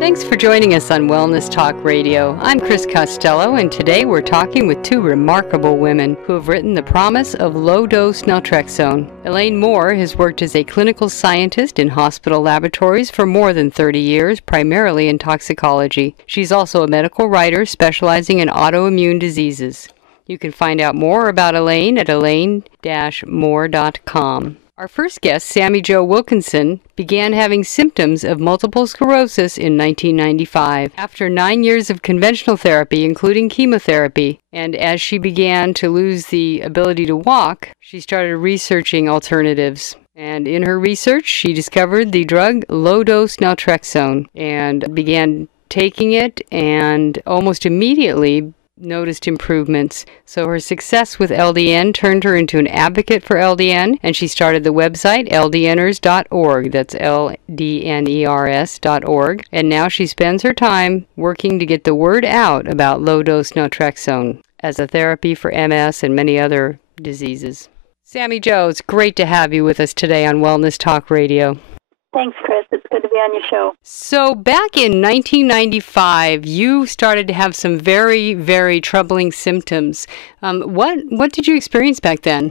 Thanks for joining us on Wellness Talk Radio. I'm Chris Costello, and today we're talking with two remarkable women who have written The Promise of Low Dose Naltrexone. Elaine Moore has worked as a clinical scientist in hospital laboratories for more than 30 years, primarily in toxicology. She's also a medical writer specializing in autoimmune diseases. You can find out more about Elaine at elaine-moore.com. Our first guest, Sammy Jo Wilkinson, began having symptoms of multiple sclerosis in 1995. After 9 years of conventional therapy, including chemotherapy, and as she began to lose the ability to walk, she started researching alternatives. And in her research, she discovered the drug Low Dose Naltrexone and began taking it, and almost immediately noticed improvements. So her success with LDN turned her into an advocate for LDN, and she started the website ldners.org. That's ldners.org. And now she spends her time working to get the word out about low-dose naltrexone as a therapy for MS and many other diseases. Sammy Jo, it's great to have you with us today on Wellness Talk Radio. Thanks, Chris. It's good to be on your show. So back in 1995, you started to have some very, very troubling symptoms. What did you experience back then?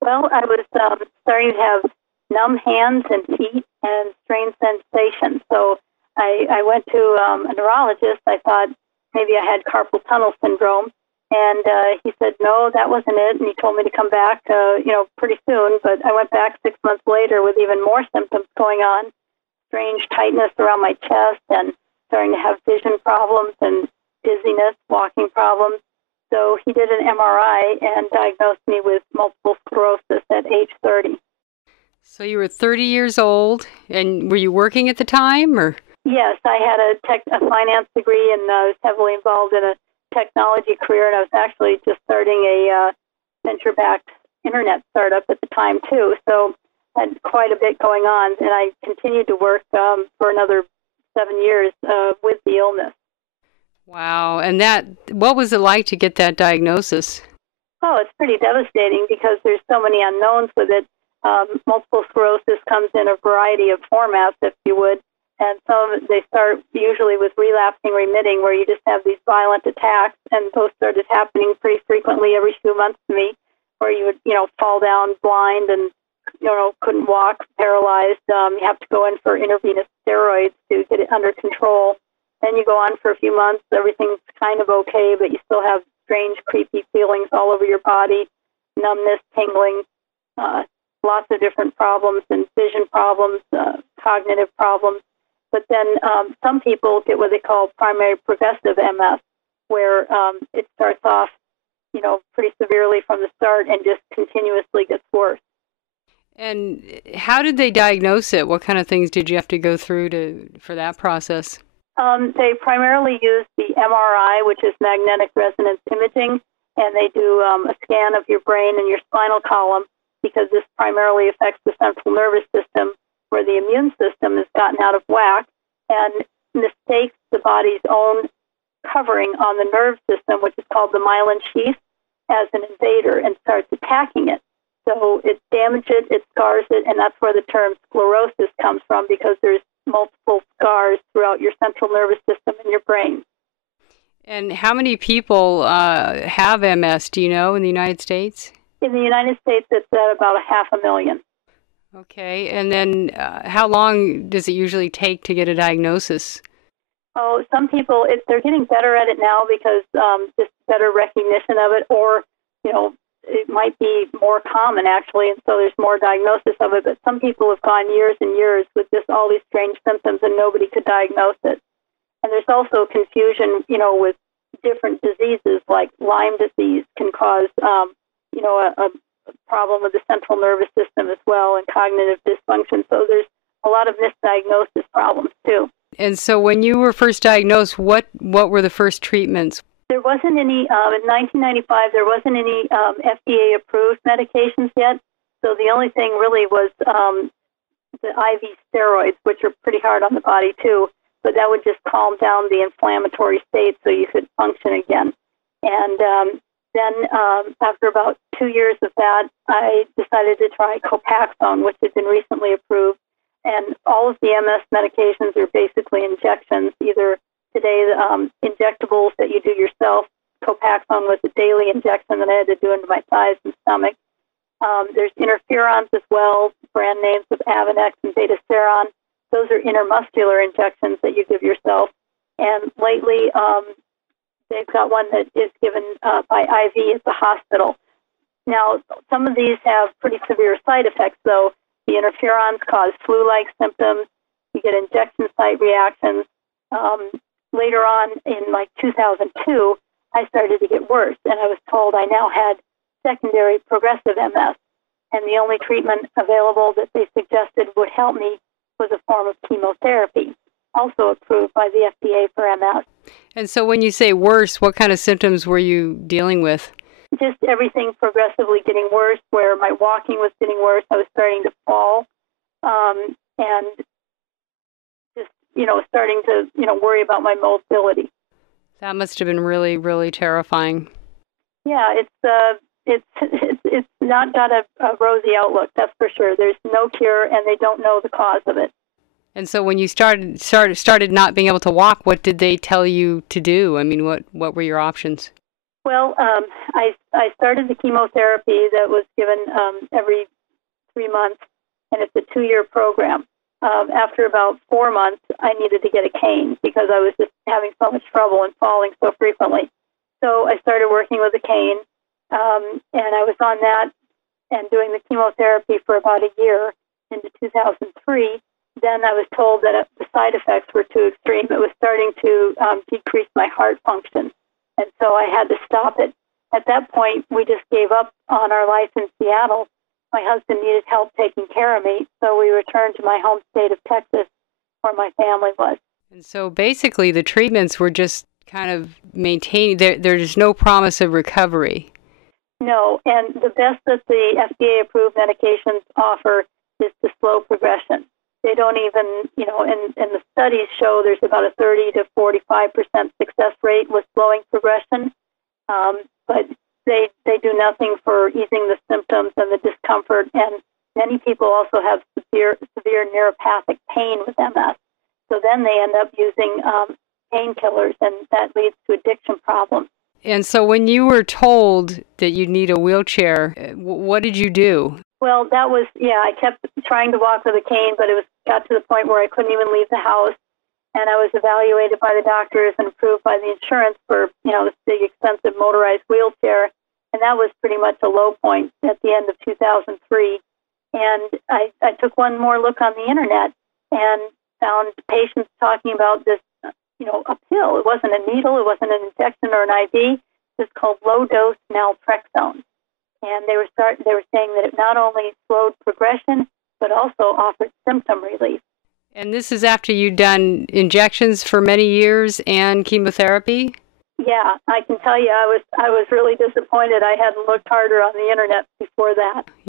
Well, I was starting to have numb hands and feet and strange sensations. So I went to a neurologist. I thought maybe I had carpal tunnel syndrome. And he said, no, that wasn't it. And he told me to come back, pretty soon. But I went back 6 months later with even more symptoms going on, strange tightness around my chest and starting to have vision problems and dizziness, walking problems. So he did an MRI and diagnosed me with multiple sclerosis at age 30. So you were 30 years old, and were you working at the time? Or? Yes, I had a finance degree, and I was heavily involved in a technology career, and I was actually just starting a venture-backed internet startup at the time too. So I had quite a bit going on, and I continued to work for another 7 years with the illness. Wow! And what was it like to get that diagnosis? Oh, it's pretty devastating because there's so many unknowns with it. Multiple sclerosis comes in a variety of formats, if you would. And some they start usually with relapsing remitting, where you just have these violent attacks, and those started happening pretty frequently every few months to me, where you would, fall down blind and, couldn't walk, paralyzed. You have to go in for intravenous steroids to get it under control. Then you go on for a few months, everything's kind of okay, but you still have strange, creepy feelings all over your body, numbness, tingling, lots of different problems, and vision problems, cognitive problems. But then some people get what they call primary progressive MS, where it starts off, pretty severely from the start and just continuously gets worse. And how did they diagnose it? What kind of things did you have to go through for that process? They primarily use the MRI, which is magnetic resonance imaging, and they do a scan of your brain and your spinal column, because this primarily affects the central nervous system, where the immune system has gotten out of whack and mistakes the body's own covering on the nerve system, which is called the myelin sheath, as an invader and starts attacking it. So it damages it, scars it, and that's where the term sclerosis comes from, because there's multiple scars throughout your central nervous system and your brain. And how many people have MS, do you know, in the United States? In the United States, it's at about 500,000. Okay, and then how long does it usually take to get a diagnosis? Oh, some people, they're getting better at it now because just better recognition of it, or, it might be more common, actually, and so there's more diagnosis of it. But some people have gone years and years with just all these strange symptoms, and nobody could diagnose it. And there's also confusion, with different diseases, like Lyme disease can cause, a problem with the central nervous system as well, and cognitive dysfunction. So there's a lot of misdiagnosis problems too. And so when you were first diagnosed, what were the first treatments? There wasn't any, in 1995, there wasn't any FDA-approved medications yet. So the only thing really was the IV steroids, which are pretty hard on the body too, but that would just calm down the inflammatory state so you could function again. And then after about 2 years of that, I decided to try Copaxone, which had been recently approved. And all all of the MS medications are basically injections. Either today, injectables that you do yourself. Copaxone was a daily injection that I had to do into my thighs and stomach. There's interferons as well, brand names of Avonex and Betaseron. Those are intermuscular injections that you give yourself. And lately, they've got one that is given by IV at the hospital. Now, some of these have pretty severe side effects, though. The interferons cause flu-like symptoms. You get injection site reactions. Later on, in like 2002, I started to get worse, and I was told I now had secondary progressive MS. And the only treatment available that they suggested would help me was a form of chemotherapy, also approved by the FDA for MS. And so when you say worse, what kind of symptoms were you dealing with? Just everything progressively getting worse, where my walking was getting worse. I was starting to fall, and just, starting to, worry about my mobility. That must have been really, really terrifying. Yeah, it's not got a rosy outlook, that's for sure. There's no cure, and they don't know the cause of it. And so when you started not being able to walk, what did they tell you to do? I mean, what were your options? Well, I started the chemotherapy that was given every 3 months, and it's a 2-year program. After about 4 months, I needed to get a cane because I was just having so much trouble and falling so frequently. So I started working with a cane, and I was on that and doing the chemotherapy for about a year into 2003. Then I was told that the side effects were too extreme. It was starting to decrease my heart function, and so I had to stop it. At that point, we just gave up on our life in Seattle. My husband needed help taking care of me, so we returned to my home state of Texas, where my family was. And so basically the treatments were just kind of maintaining, there's no promise of recovery. No, and the best that the FDA-approved medications offer is to slow progression. They don't even, and the studies show there's about a 30 to 45% success rate with slowing progression, but they do nothing for easing the symptoms and the discomfort, and many people also have severe neuropathic pain with MS. So then they end up using painkillers, and that leads to addiction problems. And so when you were told that you need a wheelchair, what did you do? Well, that was, I kept trying to walk with a cane, but it got to the point where I couldn't even leave the house. And I was evaluated by the doctors and approved by the insurance for, this big, expensive motorized wheelchair. And that was pretty much a low point at the end of 2003. And I took one more look on the internet and found patients talking about this, a pill. It wasn't a needle, it wasn't an injection or an IV. It's called Low Dose Naltrexone. And they were saying that it not only slowed progression, but also offered symptom relief. And this is after you'd done injections for many years and chemotherapy? Yeah, I can tell you I was really disappointed. I hadn't looked harder on the internet before that.